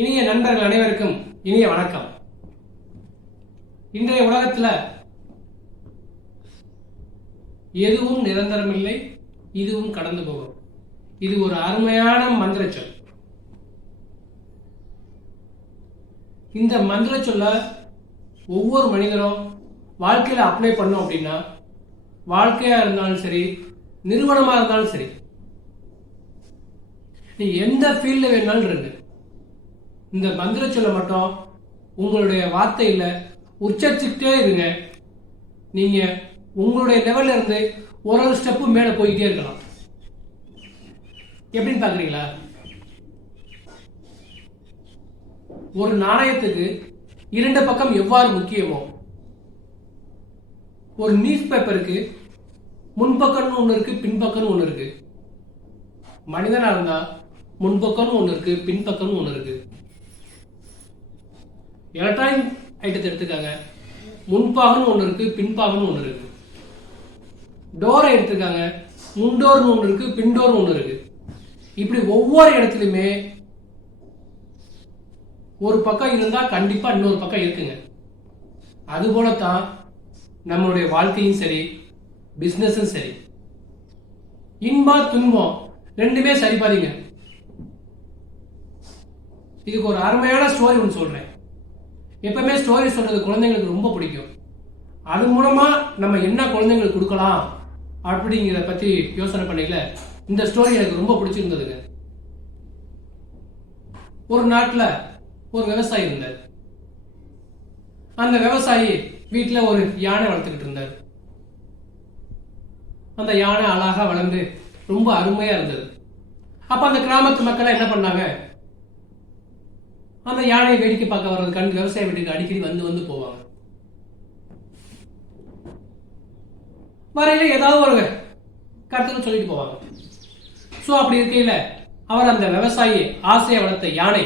இனிய நண்பர்கள் அனைவருக்கும் இனிய வணக்கம். இன்றைய உலகத்தில் எதுவும் நிரந்தரமில்லை, இதுவும் கடந்து போகும். இது ஒரு அருமையான மந்திர சொல். இந்த மந்திர சொல்ல ஒவ்வொரு மனிதரும் வாழ்க்கையில் அப்ளை பண்ணோம் அப்படின்னா, வாழ்க்கையா இருந்தாலும் சரி, நிறுவனமா இருந்தாலும் சரி, நீ எந்த ஃபீல்ட்ல வேணாலும் இருக்கு, இந்த மந்திர சொல்ல மட்டும் உங்களுடைய வார்த்தையில உச்சரிச்சுட்டே இருங்க. நீங்க உங்களுடைய லெவல்ல இருந்து ஒரு ஸ்டெப்பு மேல போய்கிட்டே இருக்கலாம். எப்படின்னு பாக்குறீங்களா? ஒரு நாணயத்துக்கு இரண்டு பக்கம் எவ்வாறு முக்கியமோ, ஒரு நியூஸ் பேப்பருக்கு முன்பக்கம்னு ஒண்ணு இருக்கு, பின்பக்கம்னு ஒண்ணு இருக்கு. மனிதனா இருந்தா முன்பக்கம்னு ஒண்ணு இருக்கு, பின்பக்கம்னு ஒண்ணு இருக்கு. எலக்ட்ரானிக் ஐட்டத்தை எடுத்துக்காங்க, முன்பாகம்னு ஒண்ணு இருக்கு, பின்பாகம்னு ஒண்ணு இருக்கு. டோரை எடுத்துக்காங்க, முன்டோர்னு ஒண்ணு இருக்கு, பின்டோர்னு ஒண்ணு இருக்கு. இப்படி ஒவ்வொரு இடத்துலையுமே ஒரு பக்கம் இருந்தா கண்டிப்பா இன்னொரு பக்கம் இருக்குங்க. அது போலத்தான் நம்மளுடைய வாழ்க்கையும் சரி, பிசினஸும் சரி. இன்பம் துன்பம் ரெண்டுமே சரி பாருங்க. இதுக்கு ஒரு அருமையான ஸ்டோரி ஒன்று சொல்றேன். எப்பவுமே ஸ்டோரி சொல்றது குழந்தைங்களுக்கு ரொம்ப பிடிக்கும். அது மூலமா நம்ம என்ன குழந்தைங்களுக்கு கொடுக்கலாம் அப்படிங்கிறத பத்தி யோசனை பண்ணல. இந்த ஸ்டோரி எனக்கு ரொம்ப பிடிச்சிருந்ததுங்க. ஒரு நாட்டுல ஒரு விவசாயி இருந்தார். அந்த விவசாயி வீட்டுல ஒரு யானை வளர்த்துக்கிட்டு இருந்தார். அந்த யானை அழகா வளர்ந்து ரொம்ப அருமையா இருந்தது. அப்ப அந்த கிராமத்து மக்கள் என்ன பண்ணாங்க, அந்த யானையை வேடிக்கை பார்க்க வர்றது விவசாய வீட்டுக்கு அடிக்கடி வந்து வந்து போவாங்க. வரையில ஏதாவது ஒரு கருத்துக்கள் சொல்லிட்டு போவாங்க. சோ அப்படி இருக்கையில அவர் அந்த விவசாயி ஆசையை வளர்த்த யானை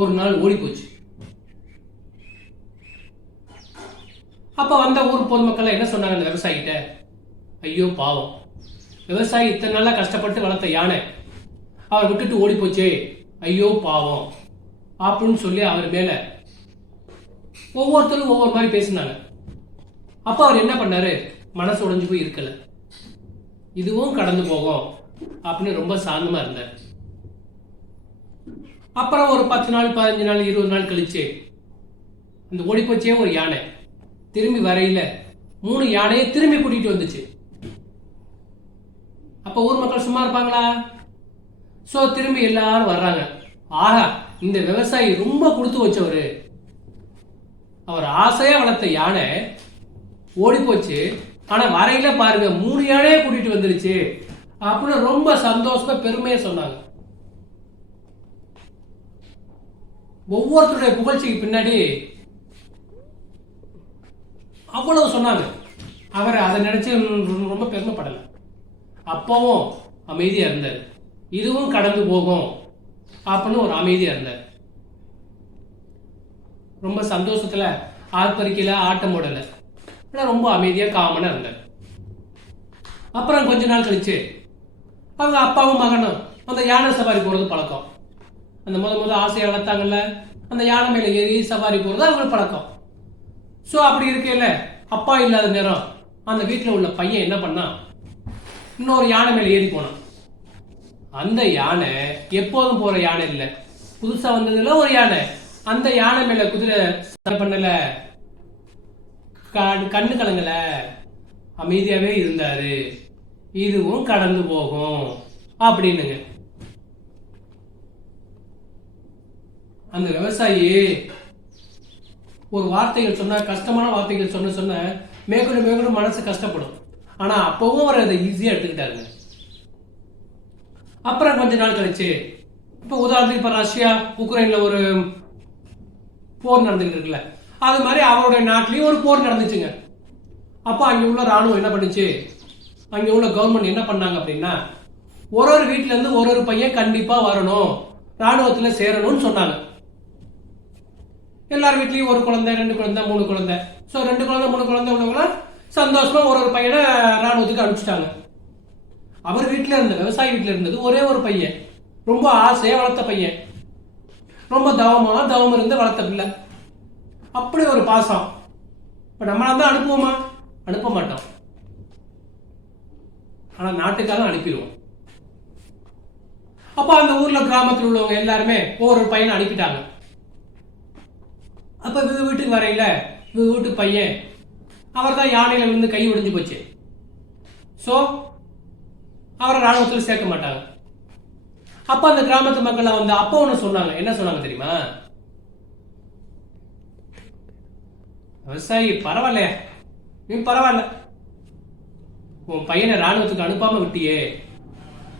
ஒரு நாள் ஓடி போச்சு. அப்ப வந்த ஊர் பொதுமக்கள் என்ன சொன்னாங்க அந்த விவசாயிகிட்ட, ஐயோ பாவம், விவசாயி இத்தனை நாளா கஷ்டப்பட்டு வளர்த்த யானை அவர் விட்டுட்டு ஓடி போச்சே, ஐயோ பாவம் அப்படின்னு சொல்லி அவர் மேல ஒவ்வொருத்தரும் ஒவ்வொரு மாதிரி பேசினாங்க. அப்ப அவர் என்ன பண்ணாரு, மனசு உடைஞ்சு போய் இருக்கல, இதுவும் கடந்து போகும் அப்படின்னு ரொம்ப சாந்தமா இருந்தார். அப்புறம் ஒரு 10 நாள் 15 நாள் 20 நாள் கழிச்சு அந்த ஓடி போச்சே ஒரு யானை திரும்பி வரையில 3 யானையை திரும்பி கூட்டிட்டு வந்துச்சு. அப்ப ஊர் மக்கள் சும்மா இருப்பாங்களா? சோ திரும்பி எல்லாரும் வர்றாங்க. ஆஹா, இந்த விவசாயி ரொம்ப கொடுத்து வச்சவரு, அவர் ஆசையா வளர்த்த யானை ஓடி போச்சு, ஆனா வரையில பாருங்க 3 யானையே கூட்டிட்டு வந்துருச்சு அப்படின்னு ரொம்ப சந்தோஷமா பெருமையா சொன்னாங்க. ஒவ்வொருத்தருடைய புகழ்ச்சிக்கு பின்னாடி அவ்வளவு சொன்னாங்க. அவர் அதை நினைச்சு ரொம்ப பெருமைப்படல. அப்பவும் அமைதியா இருந்தார். இதுவும் கடந்து போகும் அப்படின்னு ஒரு அமைதியா இருந்தார். ரொம்ப சந்தோஷத்துல ஆர்ப்பரிக்கல, ஆட்டம் போடல, ரொம்ப அமைதியா காமனா இருந்தார். அப்புறம் கொஞ்ச நாள் கழிச்சு அவங்க அப்பாவும் மகனும் அந்த யானை சவாரி போறது பழக்கம். அந்த முத ஆசையை வளர்த்தாங்கல்ல, அந்த யானை மேல ஏறி சவாரி போறது அவங்களுக்கு பழக்கம். சோ அப்படி இருக்கையில அப்பா இல்லாத நேரம் அந்த வீட்டுல உள்ள பையன் என்ன பண்ணா, இன்னொரு யானை மேல ஏறி போனான். அந்த யானை எப்போதும் போற யானை இல்ல, புதுசா வந்ததுல ஒரு யானை. அந்த யானை மேல குதிரை பண்ணல, கண்ணு கலங்கல, அமைதியாவே இருந்தாரு. இதுவும் கடந்து போகும் அப்படின்னுங்க. அந்த விவசாயி ஒரு வார்த்தைகள் சொன்ன, கஷ்டமான வார்த்தைகள் சொன்ன மேற்கொண்டு மனசு கஷ்டப்படும். ஆனா அப்பவும் அவர் அதை ஈஸியா எடுத்துக்கிட்டாருங்க. அப்புறம் கொஞ்ச நாள் கழிச்சு, இப்ப உதாரணத்துக்கு இப்ப ரஷ்யா உக்ரைன்ல ஒரு போர் நடந்துகிட்டு இருக்குல்ல, அது மாதிரி அவருடைய நாட்டிலயும் ஒரு போர் நடந்துச்சுங்க. அப்ப அங்க உள்ள ராணுவம் என்ன பண்ணுச்சு, அங்க உள்ள கவர்மெண்ட் என்ன பண்ணாங்க அப்படின்னா, ஒரு வீட்டுல இருந்து ஒரு பையன் கண்டிப்பா வரணும், ராணுவத்துல சேரணும்னு சொன்னாங்க. எல்லார் வீட்லயும் ஒரு குழந்தை, 2 குழந்தை, 3 குழந்தை. சோ 2 குழந்தை 3 குழந்தை உள்ளவங்கள சந்தோஷமா ஒரு பையனை ராணுவத்துக்கு அனுப்பிச்சிட்டாங்க. அவர் வீட்டுல இருந்த, விவசாயி வீட்டுல இருந்தது ஒரே ஒரு பையன், ரொம்ப ஆசையா வளர்த்த பையன். ரொம்ப தவம் இருந்து வளர்த்த பிள்ளை. அப்படி ஒரு பாசம். இப்ப நம்மளால தான் அனுப்புவோமா? அனுப்ப மாட்டோம். ஆனா நாட்டுக்காக அனுப்பிடுவோம். அப்ப அந்த ஊர்ல கிராமத்தில் உள்ளவங்க எல்லாருமே ஒவ்வொரு பையனை அனுப்பிட்டாங்க. அப்ப வீட்டுக்கு வரையில வீட்டு பையன் அவர் தான் யானையில விழுந்து கை ஒடிஞ்சு போச்சு. சோ அவரை ராணுவத்தில் சேர்க்க மாட்டாங்க. அப்ப அந்த கிராமத்து மக்கள் வந்து அப்ப ஒண்ணு சொன்னாங்க. என்ன சொன்னாங்க தெரியுமா? விவசாயி பரவாயில்லையா, நீ பரவாயில்ல, உன் பையனை ராணுவத்துக்கு அனுப்பாம விட்டியே,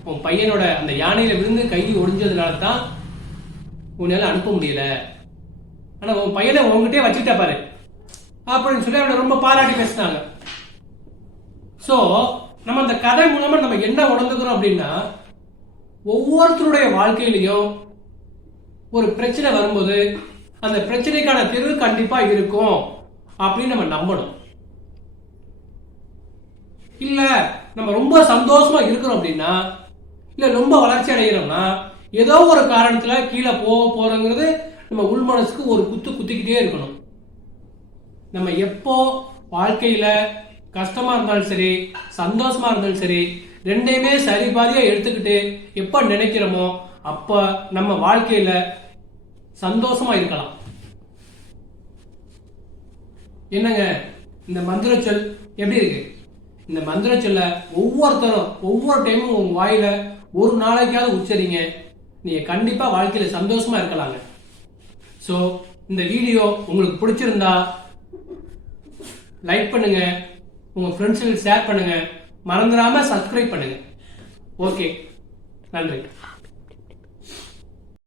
உன் பையனோட அந்த யானையில விழுந்து கை ஒடிஞ்சதுனால தான் உன்னால அனுப்ப முடியல, ஆனா உன் பையனை உங்ககிட்டே வச்சுட்டா பாரு அப்படின்னு சொல்லி அவனை ரொம்ப பாராட்டி பேசினாங்க. சோ நம்ம அந்த கதை மூலமா நம்ம என்ன உணர்ந்துக்கிறோம் அப்படின்னா, ஒவ்வொருத்தருடைய வாழ்க்கையிலையும் ஒரு பிரச்சனை வரும்போது அந்த பிரச்சனைக்கான தீர்வு கண்டிப்பா இருக்கும் அப்படின்னு நம்ம நம்பணும். இல்ல நம்ம ரொம்ப சந்தோஷமா இருக்கிறோம் அப்படின்னா, இல்ல ரொம்ப வளர்ச்சி அடைகிறோம்னா, ஏதோ ஒரு காரணத்துல கீழே போறோங்கிறது நம்ம உள் மனசுக்கு ஒரு குத்திக்கிட்டே இருக்கணும். நம்ம எப்போ வாழ்க்கையில கஷ்டமா இருந்தாலும் சரி, சந்தோஷமா இருந்தாலும் சரி, ரெண்டையுமே சரி பாதியா எடுத்துக்கிட்டு எப்ப நினைக்கிறோமோ அப்ப நம்ம வாழ்க்கையில சந்தோஷமா இருக்கலாம். என்னங்க இந்த மந்திர சொல் எப்படி இருக்கு? இந்த மந்திர சொல்ல ஒவ்வொருத்தரும் ஒவ்வொரு டைமும் உங்க வாயில ஒரு நாளைக்காவது உச்சரிங்க, நீங்க கண்டிப்பா வாழ்க்கையில சந்தோஷமா இருக்கலாங்க. சோ இந்த வீடியோ உங்களுக்கு பிடிச்சிருந்தா லைக் பண்ணுங்க, உங்க ஃப்ரெண்ட்ஸுக்கு ஷேர் பண்ணுங்க, மறந்துடாம சப்ஸ்கிரைப் பண்ணுங்க. ஓகே, நன்றி.